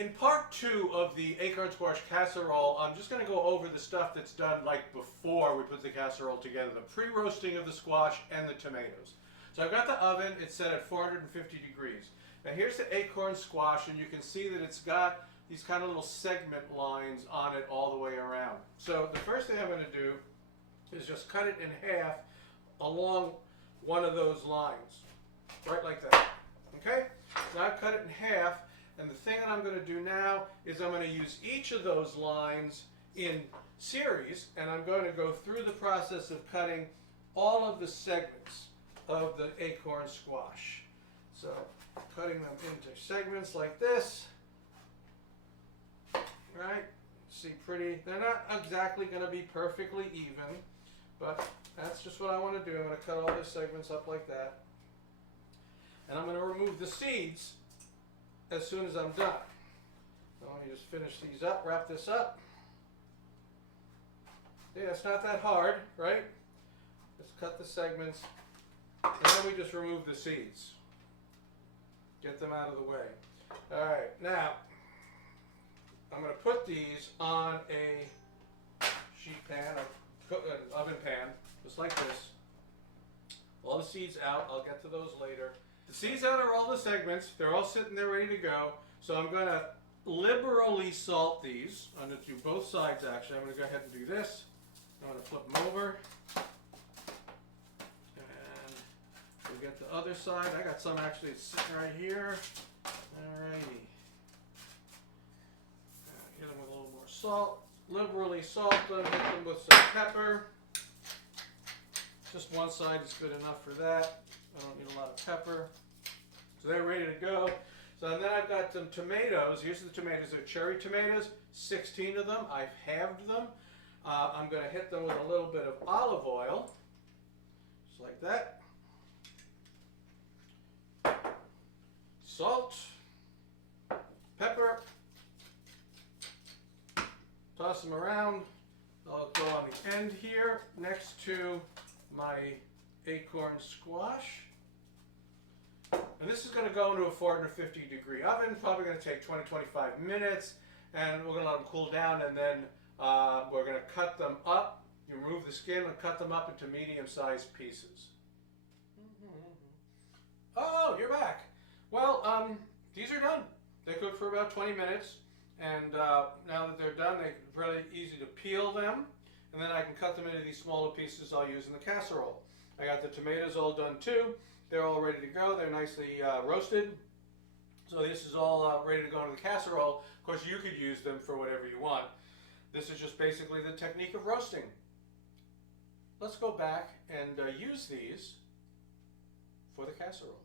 In part 2 of the acorn squash casserole, I'm just going to go over the stuff that's done like before we put the casserole together, the pre-roasting of the squash and the tomatoes. So I've got the oven, it's set at 450 degrees. Now here's the acorn squash, and you can see that it's got these kind of little segment lines on it all the way around. So the first thing I'm going to do is just cut it in half along one of those lines, right like that. Okay? Now I've cut it in half. And the thing that I'm going to do now is I'm going to use each of those lines in series, and I'm going to go through the process of cutting all of the segments of the acorn squash. So cutting them into segments like this, right? See, pretty, they're not exactly going to be perfectly even, but that's just what I want to do. I'm going to cut all the segments up like that. And I'm going to remove the seeds as soon as I'm done. So let me just finish these up, wrap this up. Yeah, it's not that hard, right? Just cut the segments, and then we just remove the seeds. Get them out of the way. All right, now I'm going to put these on a sheet pan, an oven pan, just like this. All the seeds out, I'll get to those later. The seeds out are all the segments. They're all sitting there ready to go. So I'm going to liberally salt these. I'm going to do both sides actually. I'm going to go ahead and do this. I'm going to flip them over. And we'll get the other side. I got some actually sitting right here. Alrighty. Hit them with a little more salt. Liberally salt them. Hit them with some pepper. Just one side is good enough for that. I don't need a lot of pepper. So they're ready to go. So then I've got some tomatoes. Here's the tomatoes. They're cherry tomatoes, 16 of them. I've halved them. I'm going to hit them with a little bit of olive oil, just like that. Salt, pepper. Toss them around. I'll go on the end here next to my acorn squash. And this is going to go into a 450 degree oven, probably going to take 20-25 minutes, and we're going to let them cool down, and then we're going to cut them up. You remove the skin and cut them up into medium-sized pieces. Oh, you're back. Well, these are done. They cooked for about 20 minutes, and now that they're done, they're really easy to peel them, and then I can cut them into these smaller pieces I'll use in the casserole. I got the tomatoes all done too. They're all ready to go. They're nicely roasted. So this is all ready to go into the casserole. Of course, you could use them for whatever you want. This is just basically the technique of roasting. Let's go back and use these for the casserole.